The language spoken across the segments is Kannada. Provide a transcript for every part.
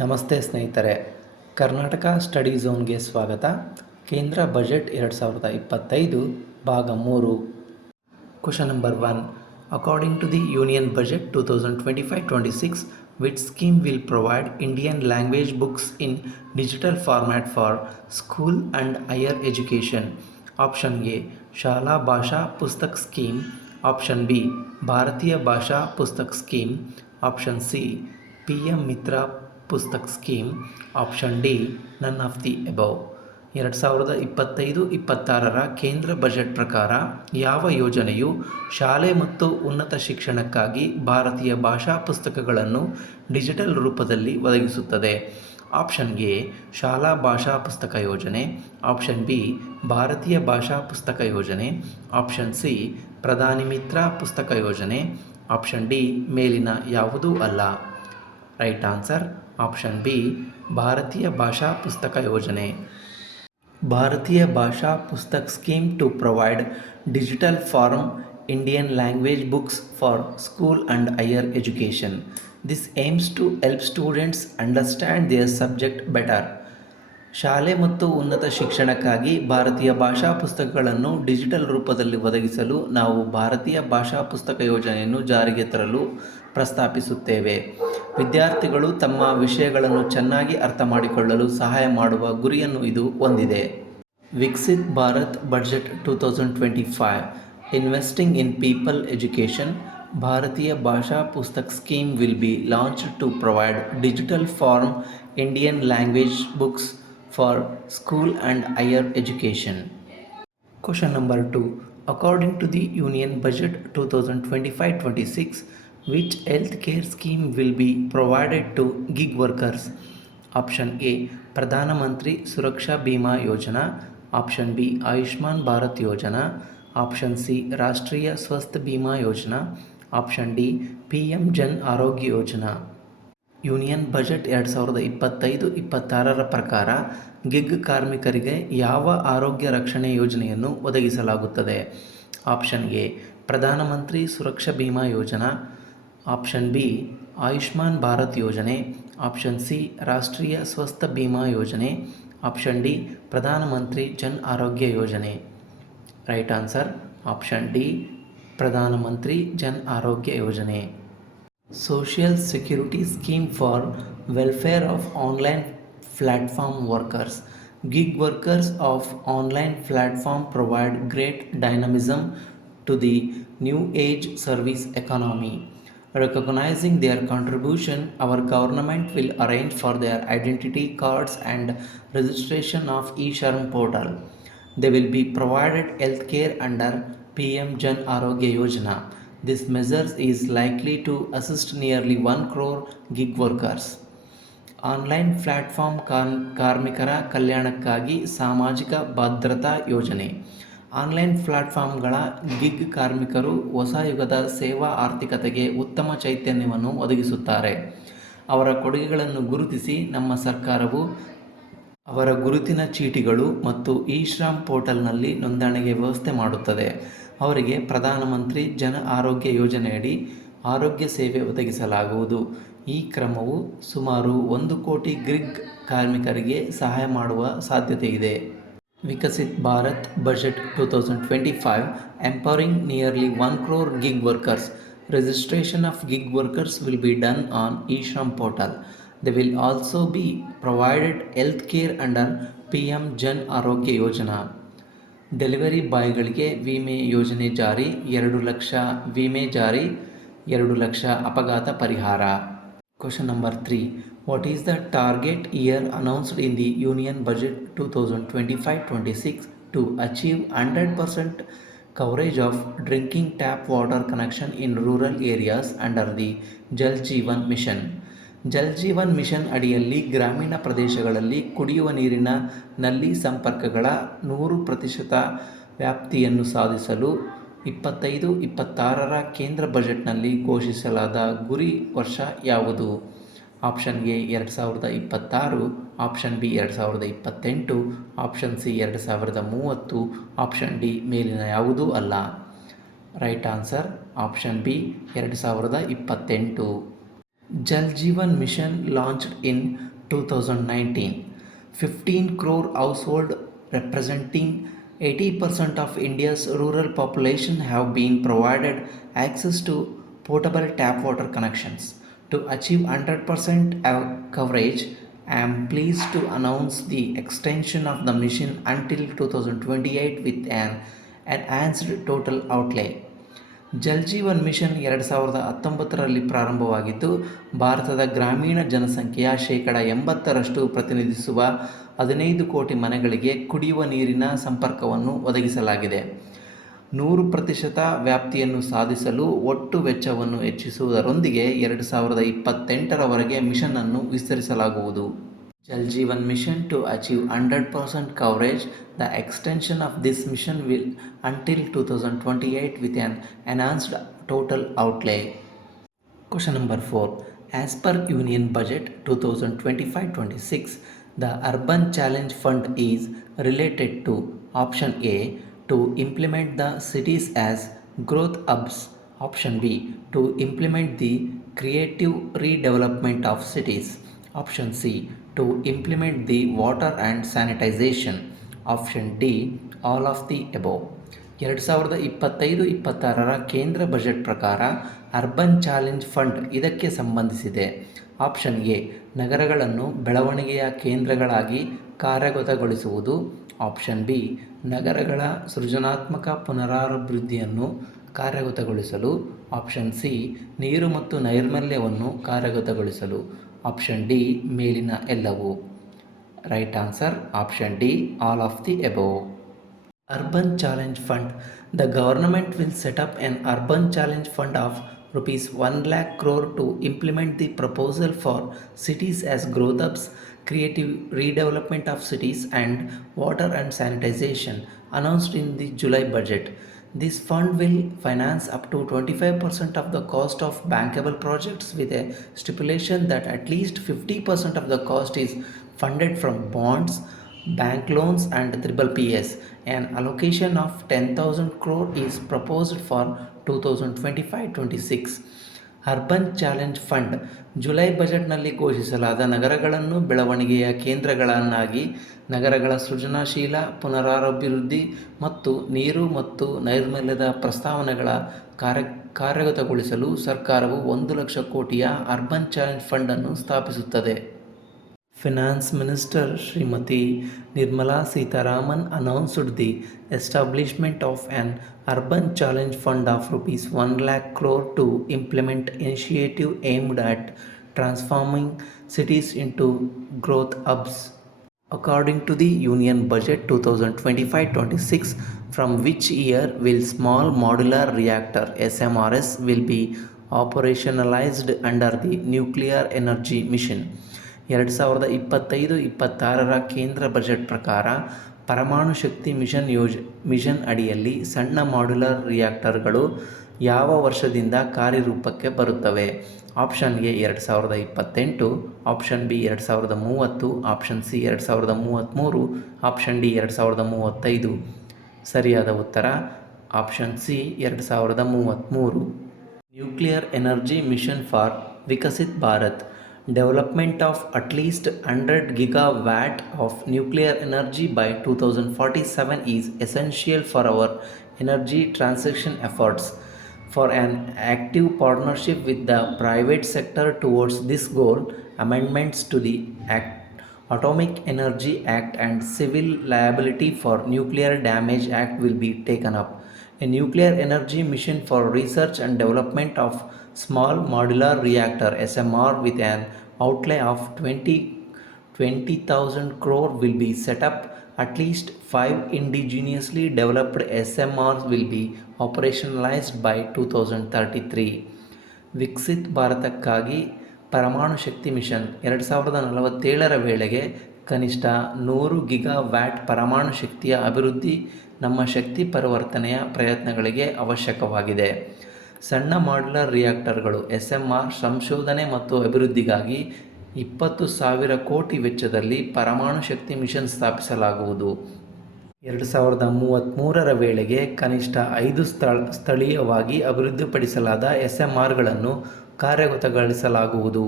ನಮಸ್ತೆ ಸ್ನೇಹಿತರೆ, ಕರ್ನಾಟಕ ಸ್ಟಡಿ ಝೋನ್ಗೆ ಸ್ವಾಗತ. ಕೇಂದ್ರ ಬಜೆಟ್ 2025 ಭಾಗ 3. Question number 1. According to the union budget 2025-26, which scheme will provide Indian language books in digital format for school and higher education? Option A ಶಾಲಾ ಭಾಷಾ ಪುಸ್ತಕ್ ಸ್ಕೀಮ್, ಆಪ್ಷನ್ ಬಿ ಭಾರತೀಯ Bhasha Pustak scheme, option C PM ಮಿತ್ರ ಪುಸ್ತಕ್ scheme, option D none of the above. 2025-26 ಕೇಂದ್ರ ಬಜೆಟ್ ಪ್ರಕಾರ ಯಾವ ಯೋಜನೆಯು ಶಾಲೆ ಮತ್ತು ಉನ್ನತ ಶಿಕ್ಷಣಕ್ಕಾಗಿ ಭಾರತೀಯ ಭಾಷಾ ಪುಸ್ತಕಗಳನ್ನು ಡಿಜಿಟಲ್ ರೂಪದಲ್ಲಿ ಒದಗಿಸುತ್ತದೆ? ಆಪ್ಷನ್ ಎ ಶಾಲಾ ಭಾಷಾ ಪುಸ್ತಕ ಯೋಜನೆ, ಆಪ್ಷನ್ ಬಿ ಭಾರತೀಯ ಭಾಷಾ ಪುಸ್ತಕ ಯೋಜನೆ, ಆಪ್ಷನ್ ಸಿ ಪ್ರಧಾನಿ ಮಿತ್ರ ಪುಸ್ತಕ ಯೋಜನೆ, ಆಪ್ಷನ್ ಡಿ ಮೇಲಿನ ಯಾವುದೂ ಅಲ್ಲ. ರೈಟ್ ಆನ್ಸರ್ ಆಪ್ಷನ್ ಬಿ ಭಾರತೀಯ ಭಾಷಾ ಪುಸ್ತಕ ಯೋಜನೆ. Bharatiya Bhasha Pustak scheme to provide digital form Indian language books for school and higher education. This aims to help students understand their subject better. ಶಾಲೆ ಮತ್ತು ಉನ್ನತ ಶಿಕ್ಷಣಕ್ಕಾಗಿ ಭಾರತೀಯ ಭಾಷಾ ಪುಸ್ತಕಗಳನ್ನು ಡಿಜಿಟಲ್ ರೂಪದಲ್ಲಿ ಒದಗಿಸಲು ನಾವು ಭಾರತೀಯ ಭಾಷಾ ಪುಸ್ತಕ ಯೋಜನೆಯನ್ನು ಜಾರಿಗೆ ತರಲು ಪ್ರಸ್ತಾಪಿಸುತ್ತೇವೆ. ವಿದ್ಯಾರ್ಥಿಗಳು ತಮ್ಮ ವಿಷಯಗಳನ್ನು ಚೆನ್ನಾಗಿ ಅರ್ಥ ಮಾಡಿಕೊಳ್ಳಲು ಸಹಾಯ ಮಾಡುವ ಗುರಿಯನ್ನು ಇದು ಹೊಂದಿದೆ. Viksit Bharat budget 2025 Investing in People Education, Bharatiya Bhasha Pustak Scheme will be launched to provide digital form Indian language books for school and higher education. Question number 2. According to the Union Budget 2025-26, which healthcare scheme will be provided to gig workers? Option A Pradhana Mantri Suraksha Bima Yojana, Option B Ayushman Bharat Yojana, option C ರಾಷ್ಟ್ರೀಯ ಸ್ವಾಸ್ಥ್ಯ Bima Yojana, option D PM Jan ಆರೋಗ್ಯ ಯೋಜನಾ. ಯೂನಿಯನ್ ಬಜೆಟ್ 2025-26 ಪ್ರಕಾರ ಗಿಗ್ ಕಾರ್ಮಿಕರಿಗೆ ಯಾವ ಆರೋಗ್ಯ ರಕ್ಷಣೆ ಯೋಜನೆಯನ್ನು ಒದಗಿಸಲಾಗುತ್ತದೆ? ಆಪ್ಷನ್ ಎ ಪ್ರಧಾನಮಂತ್ರಿ ಸುರಕ್ಷಾ ಬಿಮಾ ಯೋಜನಾ, ಆಪ್ಷನ್ ಬಿ ಆಯುಷ್ಮಾನ್ ಭಾರತ್ ಯೋಜನೆ, ಆಪ್ಷನ್ ಸಿ ರಾಷ್ಟ್ರೀಯ ಸ್ವಾಸ್ಥ್ಯ ಬಿಮಾ ಯೋಜನೆ, ಆಪ್ಷನ್ ಡಿ ಪ್ರಧಾನಮಂತ್ರಿ ಜನ್ ಆರೋಗ್ಯ ಯೋಜನೆ. ರೈಟ್ ಆನ್ಸರ್ ಆಪ್ಷನ್ ಡಿ ಪ್ರಧಾನಮಂತ್ರಿ ಜನ್ ಆರೋಗ್ಯ ಯೋಜನೆ. Social security scheme for welfare of online platform workers. Gig workers of online platform provide great dynamism to the new age service economy. Recognizing their contribution, our government will arrange for their identity cards and registration of eSharm portal. They will be provided healthcare under PM Jan Arogya Yojana. This measure is likely to assist nearly 1 crore gig workers. Online platform ಕಾರ್ಮಿಕರ ಕಲ್ಯಾಣಕ್ಕಾಗಿ ಸಾಮಾಜಿಕ ಭದ್ರತಾ ಯೋಜನೆ. ಆನ್ಲೈನ್ ಪ್ಲಾಟ್ಫಾರ್ಮ್ಗಳ ಗಿಗ್ ಕಾರ್ಮಿಕರು ಹೊಸ ಯುಗದ ಸೇವಾ ಆರ್ಥಿಕತೆಗೆ ಉತ್ತಮ ಚೈತನ್ಯವನ್ನು ಒದಗಿಸುತ್ತಾರೆ. ಅವರ ಕೊಡುಗೆಗಳನ್ನು ಗುರುತಿಸಿ ನಮ್ಮ ಸರ್ಕಾರವು ಅವರ ಗುರುತಿನ ಚೀಟಿಗಳು ಮತ್ತು ಇಶ್ರಾಮ್ ಪೋರ್ಟಲ್ನಲ್ಲಿ ನೋಂದಣಿಗೆ ವ್ಯವಸ್ಥೆ ಮಾಡುತ್ತದೆ. ಅವರಿಗೆ ಪ್ರಧಾನಮಂತ್ರಿ ಜನ ಆರೋಗ್ಯ ಯೋಜನೆಯಡಿ ಆರೋಗ್ಯ ಸೇವೆ ಒದಗಿಸಲಾಗುವುದು. ಈ ಕ್ರಮವು ಸುಮಾರು 1 ಕೋಟಿ ಗಿಗ್ ಕಾರ್ಮಿಕರಿಗೆ ಸಹಾಯ ಮಾಡುವ ಸಾಧ್ಯತೆಯಿದೆ. Viksit Bharat budget 2025 Empowering nearly 1 crore gig workers. Registration of gig workers will be done on eShram portal. They will also be provided health care under PM Jan Arogya Yojana. Delivery ಬಾಯ್ಗಳಿಗೆ ವಿಮೆ ಯೋಜನೆ ಜಾರಿ, 2 ಲಕ್ಷ ವಿಮೆ ಜಾರಿ, 2 ಲಕ್ಷ ಅಪಘಾತ ಪರಿಹಾರ. Question number 3. What is the target year announced in the Union Budget 2025-26 to achieve 100% coverage of drinking tap water connection in rural areas under the Jal Jeevan Mission? Jal Jeevan mission ಅಡಿಯಲ್ಲಿ ಗ್ರಾಮೀಣ ಪ್ರದೇಶಗಳಲ್ಲಿ ಕುಡಿಯುವ ನೀರಿನ ನಲ್ಲಿ ಸಂಪರ್ಕಗಳ 100% ವ್ಯಾಪ್ತಿಯನ್ನು ಸಾಧಿಸಲು 25-26 ಕೇಂದ್ರ ಬಜೆಟ್ನಲ್ಲಿ ಘೋಷಿಸಲಾದ ಗುರಿ ವರ್ಷ ಯಾವುದು? Option A 2026, option B 2028, option C 2030, option D ಮೇಲಿನ ಯಾವುದೂ ಅಲ್ಲ. Right answer option B 2028. Jal Jeevan Mission launched in 2019. 15 crore households representing 80% of India's rural population have been provided access to potable tap water connections. To achieve 100% coverage, I am pleased to announce the extension of the mission until 2028 with an enhanced total outlay. Jal Jeevan mission 2019ರಲ್ಲಿ ಪ್ರಾರಂಭವಾಗಿದ್ದು, ಭಾರತದ ಗ್ರಾಮೀಣ ಜನಸಂಖ್ಯೆಯ ಶೇಕಡ 80ರಷ್ಟು ಪ್ರತಿನಿಧಿಸುವ 15 ಕೋಟಿ ಮನೆಗಳಿಗೆ ಕುಡಿಯುವ ನೀರಿನ ಸಂಪರ್ಕವನ್ನು ಒದಗಿಸಲಾಗಿದೆ. 100% ವ್ಯಾಪ್ತಿಯನ್ನು ಸಾಧಿಸಲು ಒಟ್ಟು ವೆಚ್ಚವನ್ನು ಹೆಚ್ಚಿಸುವುದರೊಂದಿಗೆ 2028ರವರೆಗೆ ಮಿಷನ್ ಅನ್ನು ವಿಸ್ತರಿಸಲಾಗುವುದು. Jal Jeevan Mission to achieve 100% coverage. The extension of this mission will until 2028 with an enhanced total outlay. Question number 4. As per Union Budget 2025-26, the Urban Challenge Fund is related to option A to implement the cities as growth hubs, option B to implement the creative redevelopment of cities, option C to implement the water and sanitization, option D all of the above. 2025-26ರ ಕೇಂದ್ರ ಬಜೆಟ್ ಪ್ರಕಾರ ಅರ್ಬನ್ ಚಾಲೆಂಜ್ ಫಂಡ್ ಇದಕ್ಕೆ ಸಂಬಂಧಿಸಿದೆ. ಆಪ್ಷನ್ ಎ ನಗರಗಳನ್ನು ಬೆಳವಣಿಗೆಯ ಕೇಂದ್ರಗಳಾಗಿ ಕಾರ್ಯಗತಗೊಳಿಸುವುದು, ಆಪ್ಷನ್ ಬಿ ನಗರಗಳ ಸೃಜನಾತ್ಮಕ ಪುನರಾಭಿವೃದ್ಧಿಯನ್ನು ಕಾರ್ಯಗತಗೊಳಿಸಲು, ಆಪ್ಷನ್ ಸಿ ನೀರು ಮತ್ತು ನೈರ್ಮಲ್ಯವನ್ನು ಕಾರ್ಯಗತಗೊಳಿಸಲು, ಆಪ್ಷನ್ ಡಿ ಮೇಲಿನ ಎಲ್ಲವೂ. Right answer option D all of the above. Urban Challenge Fund. The government will set up an Urban Challenge Fund of rupees 1 lakh crore to implement the proposal for cities as growth hubs, creative redevelopment of cities and water and sanitization announced in the July budget. This fund will finance up to 25% of the cost of bankable projects with a stipulation that at least 50% of the cost is funded from bonds, bank loans and PPPs. An allocation of 10,000 crore is proposed for 2025-26. Urban challenge fund July ಬಜೆಟ್ನಲ್ಲಿ ಘೋಷಿಸಲಾದ ನಗರಗಳನ್ನು ಬೆಳವಣಿಗೆಯ ಕೇಂದ್ರಗಳನ್ನಾಗಿ, ನಗರಗಳ ಸೃಜನಶೀಲ ಪುನರಾಭಿವೃದ್ಧಿ ಮತ್ತು ನೀರು ಮತ್ತು ನೈರ್ಮಲ್ಯದ ಪ್ರಸ್ತಾವನೆಗಳ ಕಾರ್ಯಗತಗೊಳಿಸಲು ಸರ್ಕಾರವು 1 ಲಕ್ಷ ಕೋಟಿಯ ಅರ್ಬನ್ ಚಾಲೆಂಜ್ ಫಂಡ್ ಅನ್ನು ಸ್ಥಾಪಿಸುತ್ತದೆ. Finance Minister Srimati Nirmala Sitharaman announced the establishment of an Urban Challenge Fund of rupees 1 lakh crore to implement initiative aimed at transforming cities into growth hubs. According to the Union Budget 2025-26, from which year will Small Modular Reactor SMRs will be operationalized under the Nuclear Energy Mission. 2025-26ರ ಕೇಂದ್ರ ಬಜೆಟ್ ಪ್ರಕಾರ ಪರಮಾಣು ಶಕ್ತಿ ಮಿಷನ್ ಅಡಿಯಲ್ಲಿ ಸಣ್ಣ ಮಾಡ್ಯುಲರ್ ರಿಯಾಕ್ಟರ್ಗಳು ಯಾವ ವರ್ಷದಿಂದ ಕಾರ್ಯರೂಪಕ್ಕೆ ಬರುತ್ತವೆ? Option A 2028, option B 2030, option C 2033, option D 2035. ಸರಿಯಾದ ಉತ್ತರ option C 2033. Nuclear energy mission for Viksit Bharat. Development of at least 100 gigawatt of nuclear energy by 2047 is essential for our energy transition efforts. For an active partnership with the private sector towards this goal, amendments to the Atomic Energy Act and Civil Liability for Nuclear Damage Act will be taken up. A nuclear energy mission for research and development of small modular reactor SMR with an outlay of 20,000 crore will be set up. At least 5 indigenously developed SMRs will be operationalized by 2033. Viksit ಭಾರತಕ್ಕಾಗಿ ಪರಮಾಣು ಶಕ್ತಿ ಮಿಷನ್ 2047ರ ವೇಳೆಗೆ ಕನಿಷ್ಠ 100 ಗಿಗಾವ್ಯಾಟ್ ಪರಮಾಣು ಶಕ್ತಿಯ ಅಭಿವೃದ್ಧಿ ನಮ್ಮ ಶಕ್ತಿ ಪರಿವರ್ತನೆಯ ಪ್ರಯತ್ನಗಳಿಗೆ ಅವಶ್ಯಕವಾಗಿದೆ. ಸಣ್ಣ ಮಾಡ್ಯುಲರ್ ರಿಯಾಕ್ಟರ್ಗಳು SMR ಸಂಶೋಧನೆ ಮತ್ತು ಅಭಿವೃದ್ಧಿಗಾಗಿ 20,000 ಕೋಟಿ ವೆಚ್ಚದಲ್ಲಿ ಪರಮಾಣು ಶಕ್ತಿ ಮಿಷನ್ ಸ್ಥಾಪಿಸಲಾಗುವುದು. 2033ರ ವೇಳೆಗೆ ಕನಿಷ್ಠ 5 ಸ್ಥಳೀಯವಾಗಿ ಅಭಿವೃದ್ಧಿಪಡಿಸಲಾದ SMRಗಳನ್ನು ಕಾರ್ಯಗತಗೊಳಿಸಲಾಗುವುದು.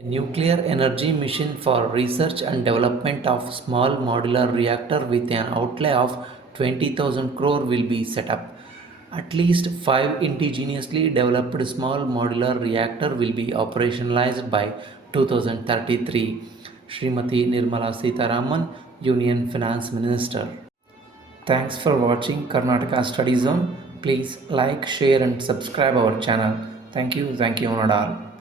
A nuclear energy mission for research and development of small modular reactor with an outlay of 20,000 crore will be set up. At least 5 indigenously developed small modular reactor will be operationalized by 2033. Srimati Nirmala Sitharaman, Union Finance Minister. Thanks for watching Karnataka Study Zone. Please like, share and subscribe our channel. Thank you, one and all.